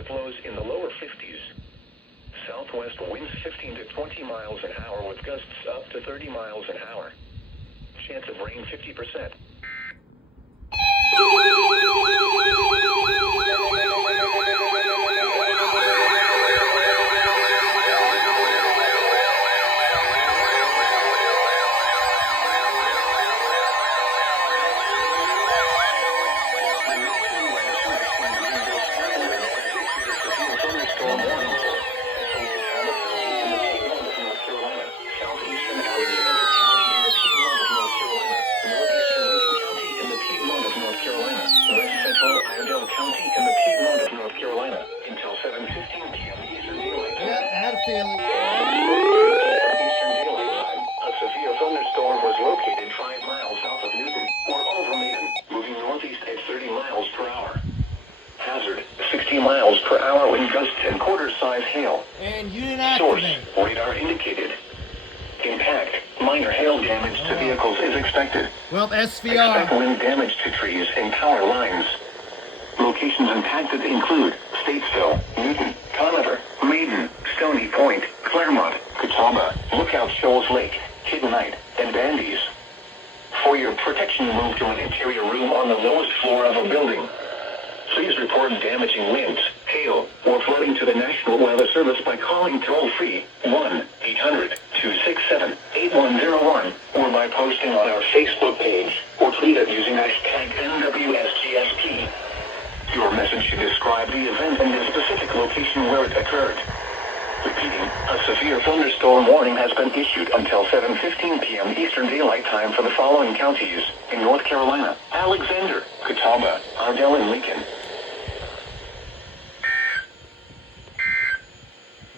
with lows in the lower 50s. Southwest winds 15 to 20 miles an hour with gusts up to 30 miles an hour. Chance of rain 50%. Miles per hour wind gusts and quarter-size hail. And you didn't activate. Source, radar indicated. Impact, minor hail damage to vehicles is expected. Well, SVR. Expect wind damage to trees and power lines. Locations impacted include Statesville, Newton, Conover, Maiden, Stony Point, Claremont, Catawba, Lookout Shoals Lake, Kidnite, and Bandies. For your protection, move to an interior room on the lowest floor of a building. Please report damaging winds, hail, or flooding to the National Weather Service by calling toll-free 1-800-267-8101 or by posting on our Facebook page or tweet it using hashtag NWSGSP. Your message should describe the event and the specific location where it occurred. Repeating, a severe thunderstorm warning has been issued until 7:15 p.m. Eastern Daylight Time for the following counties in North Carolina: Alexander, Catawba, Ardell, and Lincoln.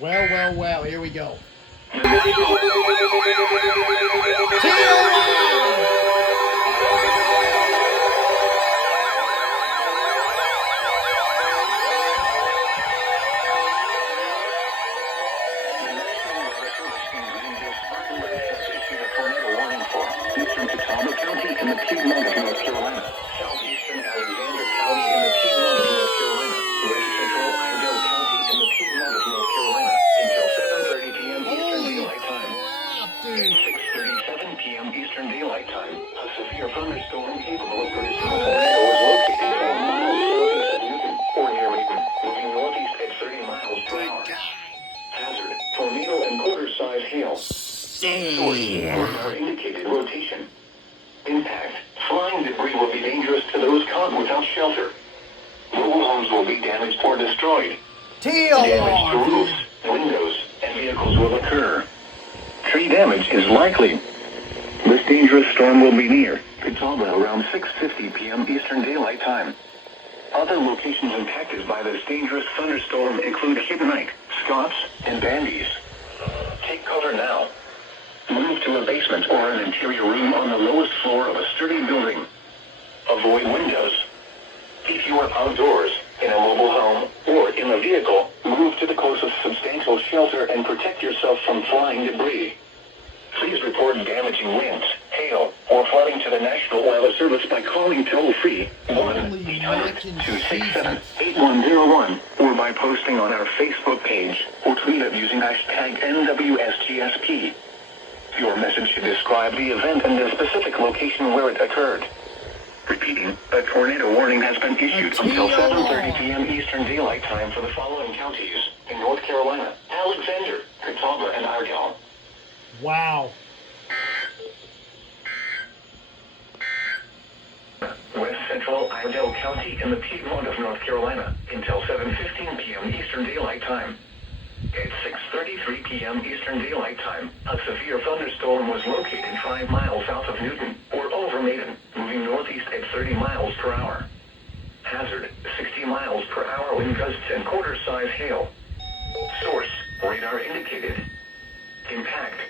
Well, here we go. Eastern Catawba County in the Piedmont of North Carolina, southeastern Alexander County in the Piedmont of North Carolina, west central Ardell County in the Piedmont of North Carolina, until 7:30 p.m. Eastern Daylight Time. At 6:37 p.m. Eastern Daylight Time, a severe thunderstorm capable of producing a tornado was located 4 miles southeast of Newton, or near Maiden, moving northeast at 30 miles per hour. Hazard, tornado and quarter-size hail. Source, radar indicated rotation. Impact, flying debris will be dangerous to those caught without shelter. Mobile homes will be damaged or destroyed. Damage to roofs, windows, and vehicles will occur. Tree damage is likely. This dangerous storm will be near Catawba around 6:50 p.m. Eastern Daylight Time. Other locations impacted by this dangerous thunderstorm include Kidnite, Scotts, and Bandies. Take cover now. Move to a basement or an interior room on the lowest floor of a sturdy building. Avoid windows. If you are outdoors, in a mobile home, or in a vehicle, move to the closest substantial shelter and protect yourself from flying debris. Please report damaging winds, hail, or flooding to the National Weather Service by calling toll-free 1-800-267-8101 or by posting on our Facebook page or tweet it using hashtag NWSGSP. Your message should describe the event and the specific location where it occurred. Repeating, a tornado warning has been issued until 7:30 p.m. Eastern Daylight Time for the following counties in North Carolina: Alexander, Catawba, and Ardell. Wow. West Central Ardell County in the Piedmont of North Carolina until 7:15 p.m. Eastern Daylight Time. At 6:33 p.m. Eastern Daylight Time, a severe thunderstorm was located 5 miles south of Newton, or over Maiden, moving northeast at 30 miles per hour. Hazard, 60 miles per hour wind gusts and quarter-size hail. Source, radar indicated. Impact.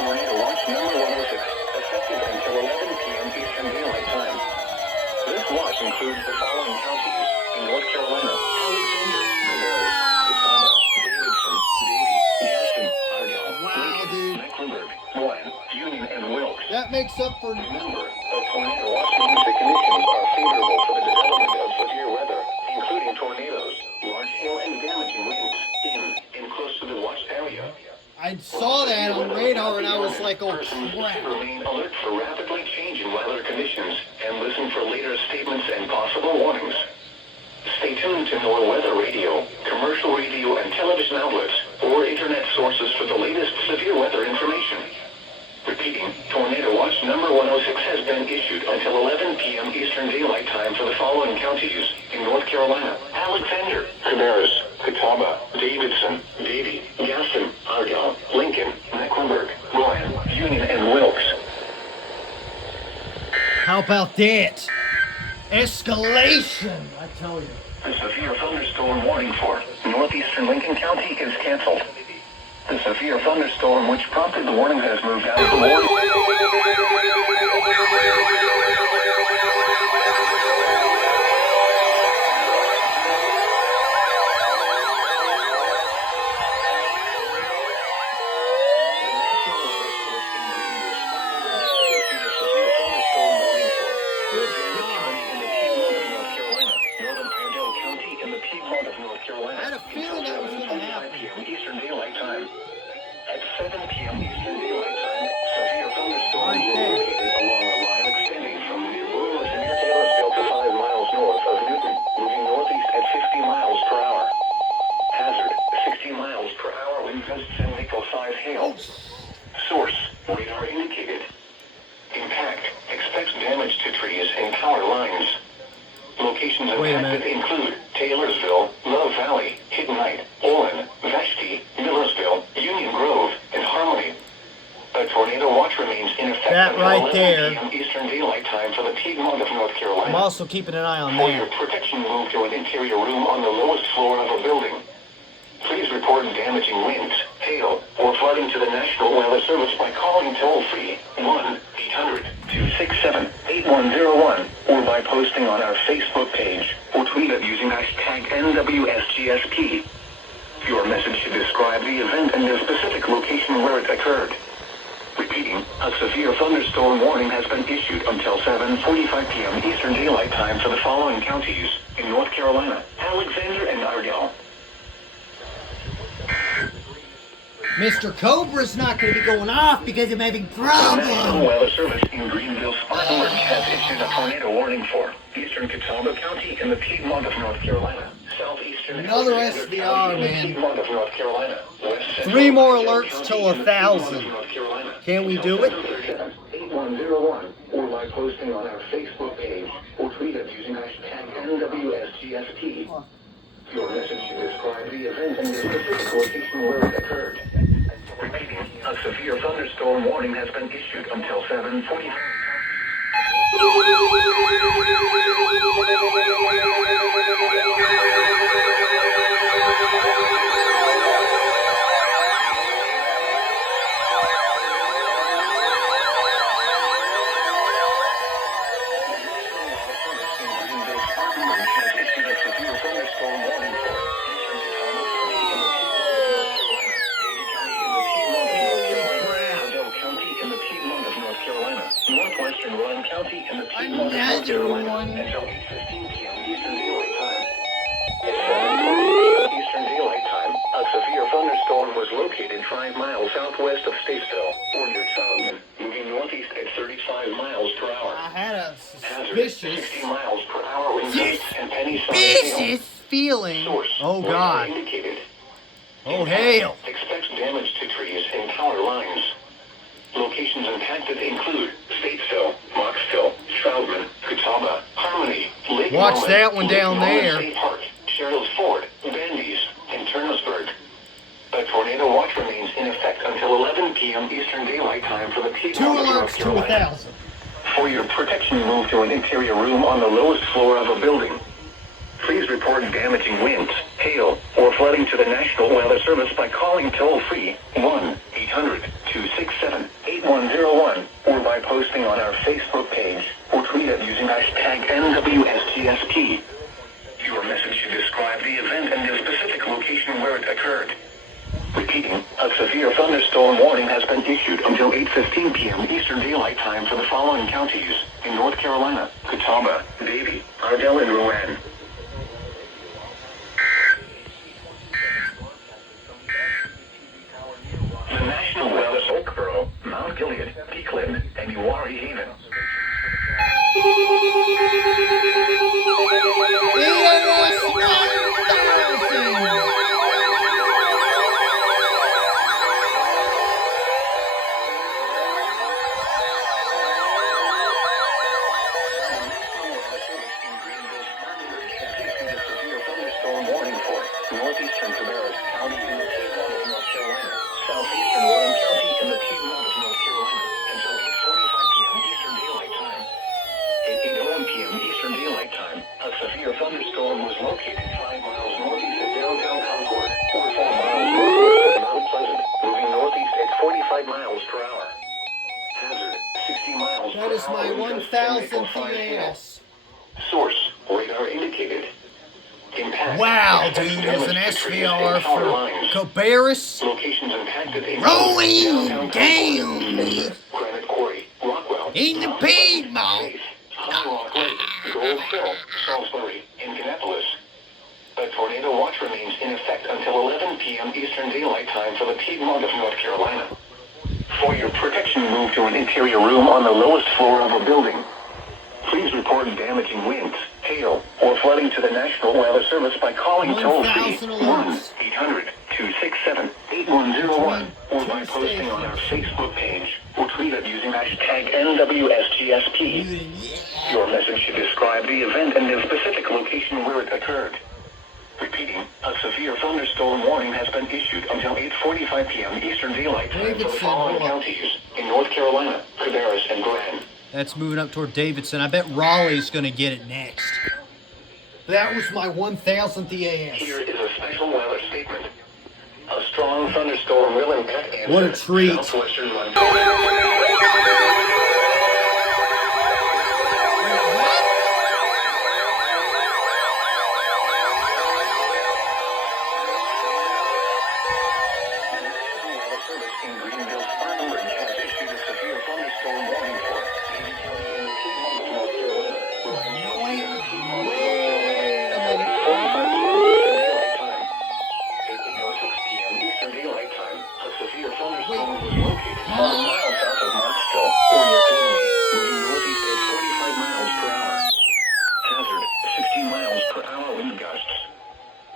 Tornado watch number 106, effective until 11 p.m. Eastern Daylight Time. includes the following counties in North Carolina: Alexander, Cabarrus, Catawba, Davidson, Davie, Gaston, Argyle, Wow, Lincoln, dude. Mecklenburg, Rowan, Union, and Wilkes. That makes up for. Remember, a tornado watch means the conditions are favorable for the development of severe weather, including tornadoes, large hail, and damaging winds in close to the watched area. I saw that on radar and I was like, oh Persons crap. should remain alert for rapidly changing weather conditions and listen for later statements and possible warnings. Stay tuned to NOAA weather radio, commercial radio and television outlets, or internet sources for the latest severe weather information. Repeating, Tornado Watch number 106 has been issued until 11 p.m. Eastern Daylight Time for the following counties in North Carolina: Alexander, Cabarrus, Catawba, Davidson, Davie, Gaston, Argyle, Lincoln, Mecklenburg, Rowan, Union, and Wilkes. How about that? Escalation, I tell you. The severe thunderstorm warning for northeastern Lincoln County is canceled. The severe thunderstorm which prompted the warning has moved out of the warning. I had a feeling that was going to happen. Eastern Daylight Time. At 7 p.m. Eastern Daylight Time, severe thunderstorms were located along a line extending from near Burles to near Taylorsville to 5 miles north of Newton, moving northeast at 50 miles per hour. Hazard, 60 miles per hour wind gusts and nickel-size hail. Source, radar indicated. Impact, expects damage to trees and power lines. Locations impacted include Taylorsville, Love Valley, Hiddenite, Olin, Vashti, Millersville, Union Grove, and Harmony. A tornado watch remains in effect That until right 11 there. p.m. Eastern Daylight Time for the Piedmont of North I'm Carolina. also keeping an eye on For your that. protection, move to an interior room on the lowest floor of a building. Please report damaging winds, hail, or flooding to the National Weather Service by calling toll-free 1-800-267-8101 or by posting on our Facebook page or tweet it using hashtag NWSGSP. Your message should describe the event and the specific location where it occurred. Repeating, a severe thunderstorm warning has been issued until 7:45 p.m. Eastern Daylight Time for the following counties in North Carolina: Alexander and Argyle. Mr. Cobra's not going to be going off because I'm having The National problems. Weather Service in Greenville Spartanburg has issued a tornado warning for eastern Catawba County in the Piedmont of North Carolina, southeastern Another Alexander SVR, County in the man. Piedmont of North Carolina, west central 3 more Argyle alerts County till in the Piedmont 1,000. of North Carolina, Can we until do it? 7:37-8101 or by posting on our Facebook page or tweet it using hashtag NWSGSP. Your message should describe the event and the specific location where it occurred. Repeating, a severe thunderstorm warning has been issued until 7:45. Northwestern Rowan County in the Piedmont of North Another Carolina one. until 8:15 p.m. Eastern Daylight Time. At 7:20 Eastern Daylight Time, a severe thunderstorm was located 5 miles southwest of Statesville, or near Troutman, moving northeast at 35 miles per hour. I had a Hazard, suspicious 60 miles per hour wind gusts and penny-sized hail. feeling. Source, Oh radar God. indicated. Oh hail. Expects damage to trees and power lines. Locations impacted include Statesville, Moxville, Troutman, Catawba, Harmony, Lake Watch Norman, that one down Lake Norman there. State Park, Sherrills Ford, Bandies, and Turnersburg. A tornado watch remains in effect until 11 p.m. Eastern Daylight Time for the 2 Piedmont of North alerts to Carolina. 1,000. For your protection, move to an interior room on the lowest floor of a building. Please report damaging winds, hail, or flooding to the National Weather Service by calling toll-free 1-800-267-8101 or by posting on our Facebook page or tweet it using hashtag NWSG. WSGSP. Your message should describe the event and the specific location where it occurred. Repeating, a severe thunderstorm warning has been issued until 8:15 p.m. Eastern Daylight Time for the following counties in North Carolina: Catawba, Davie, Ardell, and Rowan. The National Weather Oakboro, Mount Gilead, Peakland, and Uwharrie Haven. EAS 1000! Northeastern Cabarrus County in the Piedmont of North Carolina, southeastern Rowan County in the Piedmont of North Carolina, until 8:45 p.m. Eastern Daylight Time. At 8:01 p.m. Eastern Daylight Time, a severe thunderstorm was located 5 miles northeast of downtown Concord, or 4 miles northwest of Mount Pleasant, moving northeast at 45 miles per hour. Hazard, 60 miles That per is hour. my Wind gusts and maple 1000th fire hail. EAS. Source, radar indicated. Impact. Wow, Expect dude, there's an damage to trees SVR and power for lines. Cabarrus. Locations impacted include Rolling downtown down Concord, Spencer, Granite Quarry, Rockwell, in the Mount Pleasant, Piedmont. Faith, High Rock Lake, Gold Hill, Salisbury, and Kannapolis. A tornado watch remains in effect until 11 p.m. Eastern Daylight Time for the Piedmont of North Carolina. For your protection, move to an interior room on the lowest floor of a building. Please report damaging winds, hail, or flooding to the National Weather Service by calling toll-free 1,000 alerts. 1-800-267-8101 or by posting on our Facebook page or tweet it using hashtag NWSGSP. Your message should describe the event and the specific location where it occurred. Repeating, a severe thunderstorm warning has been issued until 8:45 p.m. Eastern Daylight Time for the following counties in North Carolina, Cabarrus, and Grand. That's moving up toward Davidson. I bet Raleigh's going to get it next. That was my 1000th EAS. Here is a special weather statement. A strong thunderstorm will impact What a treat. southwestern Montana.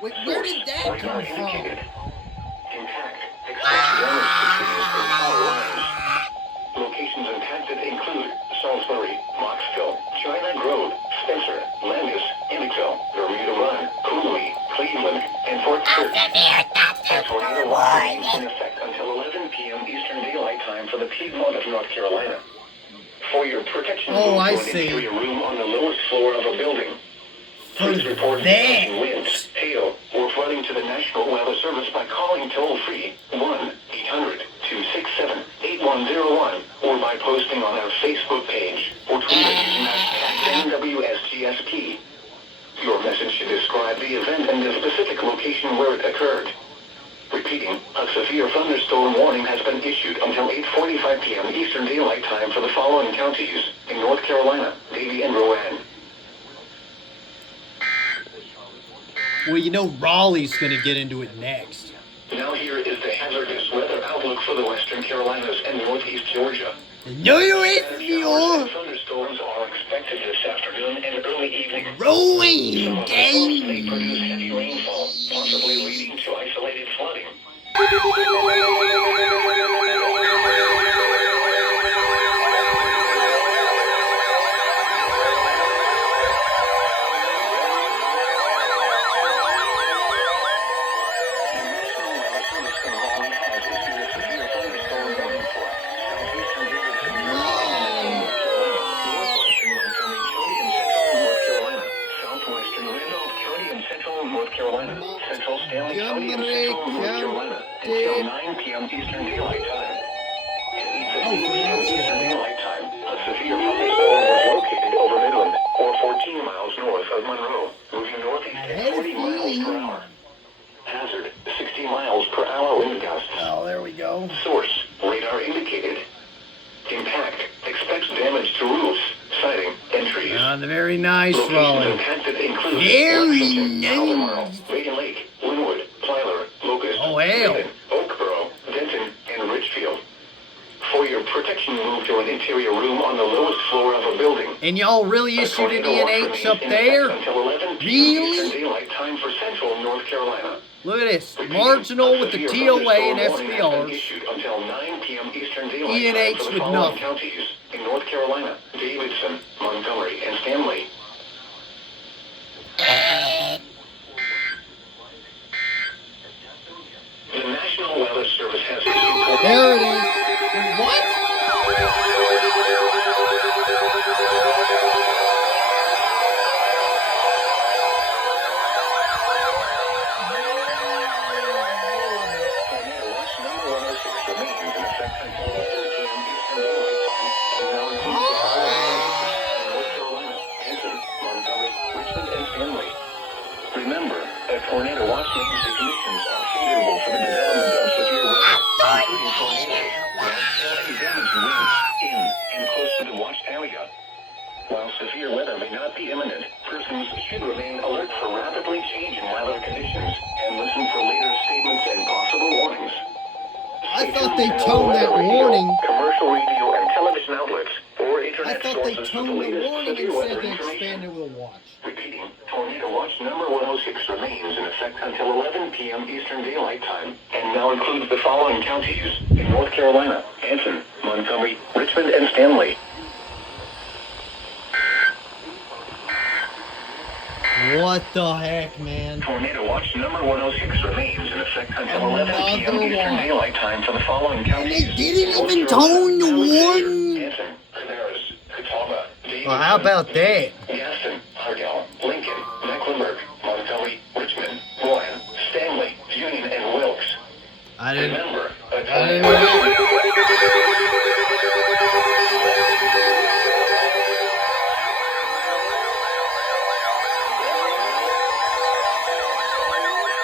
Where did that come from? Impact. Expect damage to trees and power lines. Locations impacted include Salisbury, Moxville, China Grove, Spencer, Landis, Indigo, Bermuda Run, Cooley, Cleveland, and Fort Church. A tornado watch remains in effect until 11 p.m. Eastern Daylight Time for the Piedmont of North Carolina. For your protection, move I to an see. interior room on the lowest floor of a building. Please report damaging winds, hail, or flooding to the National Weather Service by calling toll-free 1-800-267-8101 or by posting on our Facebook page or tweet it using hashtag NWSGSP. Your message should describe the event and the specific location where it occurred. Repeating, a severe thunderstorm warning has been issued until 8:45 p.m. Eastern Daylight Time for the following counties in North Carolina, Davie, and Rowan. Well, you know Raleigh's going to get into it next. Now here is the hazardous weather outlook for the Western Carolinas and Northeast Georgia. No, you ain't Showers and thunderstorms are expected this afternoon and early evening. rolling Some of the storms may game. produce heavy rainfall, possibly leading to isolated flooding. North Carolina, Central Stanley County, and Central North Carolina until 9 p.m. Eastern Daylight Time. At 8:15 p.m. Eastern Daylight Time, a severe thunderstorm was located over Midland, or 14 miles north of Very nice, Locations Raleigh. impacted include Very Lexington, Albemarle, nice. Reagan Lake, Linwood, Tyler, Locust, Oh, hell. David, Oakboro, Denton, and Richfield. For your protection, move to an interior room on the lowest floor of a building. And y'all really issued an EAS up there? Until 11 p.m. Really? Eastern Daylight Time for Central North Carolina. Look at this. Marginal with the TOA and SPRs. Issued until 9 p.m. Eastern Daylight ENH Time for the with following nothing. counties in North Carolina: Davidson, Montgomery, and Stanley. The National Weather Service has issued. There it is. Wait, what? Tornado watch number 106 remains in effect until 11 p.m. Eastern Daylight Time, and now includes the following counties in North Carolina: Denton, Montgomery, Richmond, and Stanley. Remember, a tornado watch means the conditions are favorable for the development of severe weather, including tornadoes, landfall, and damaging winds in and close to the watched area. While severe weather may not be imminent, persons should remain alert for rapidly changing weather conditions and listen for later statements and possible warnings. I Stay thought tuned they to know toned weather that radio, warning. commercial radio and television outlets, or I internet thought they sources for the toned the latest warning severe and weather said they information. expanded with a watch. Repeating, Tornado Watch number 106 remains in effect until 11 p.m. Eastern Daylight Time, and now includes the following counties in North Carolina: Denton, Montgomery, Richmond, and Stanley. What the heck, man? Tornado Watch number 106 remains in effect until 11 p.m. Another Eastern one. Daylight Time for the following And counties. they didn't North even Carolina, tone the Alexander, warning. Denton, Canaris, Catawba, Davidson, Well, how about that? Gaston, Ardell, Lincoln, Mecklenburg, Montgomery, Richmond, Rowan, Stanley, Union, and Wilkes. I didn't. Remember, a I didn't tornado. know.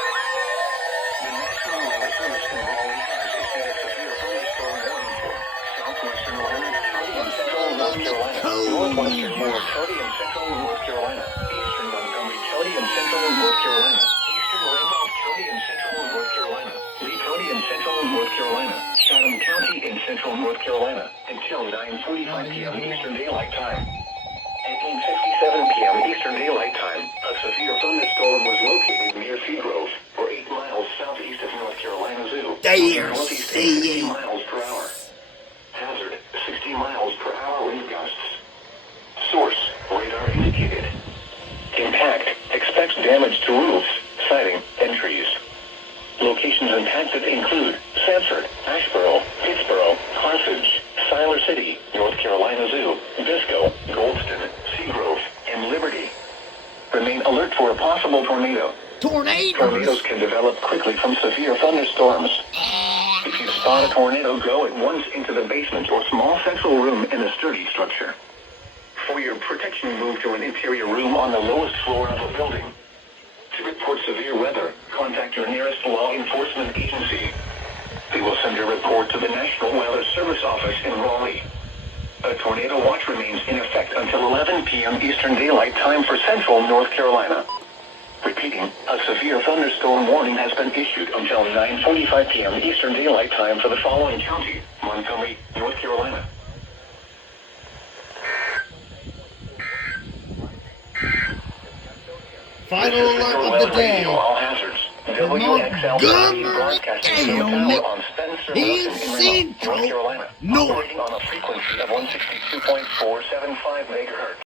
The National Weather Service in Raleigh has issued a severe thunderstorm warning for southwestern Willamette County and central North Carolina, northwestern Moore County and central North Carolina, eastern Montgomery County and central North Carolina, eastern Randolph County and central North Carolina, Lee County and central North Carolina, Chatham County in central North Carolina, until 9:45 p.m. Eastern Daylight Time. At 8:57 p.m. Eastern Daylight Time, a severe thunderstorm was located near Seagrove, or 8 miles southeast of North Carolina Zoo. There, Northeast at see 60 it. miles per hour. Hazard, 60 miles per hour wind gusts. Source, radar indicated. Impact, expects damage to roofs, siding, and trees. Locations impacted include Sanford, Asheboro, Pittsboro, Carthage, Siler City, North Carolina Zoo, Bisco, Goldston, Seagrove, and Liberty. Remain alert for a possible tornado. Tornadoes Tornadoes. can develop quickly from severe thunderstorms. If you spot a tornado, go at once into the basement or small central room in a sturdy structure. For your protection, move to an interior room on the lowest floor of a building. To report severe weather, contact your nearest law enforcement agency. They will send your report to the National Weather Service office in Raleigh. A tornado watch remains in effect until 11 p.m. Eastern Daylight Time for central North Carolina. Repeating, a severe thunderstorm warning has been issued until 9:45 p.m. Eastern Daylight Time for the following county: Montgomery, North Carolina. Final This is alert your of the weather day. radio, all hazards. WXL Montgomery broadcasting County local on Spencer in Wilson in Monroe, North Central Carolina, North. operating on a frequency of 162.475 megahertz.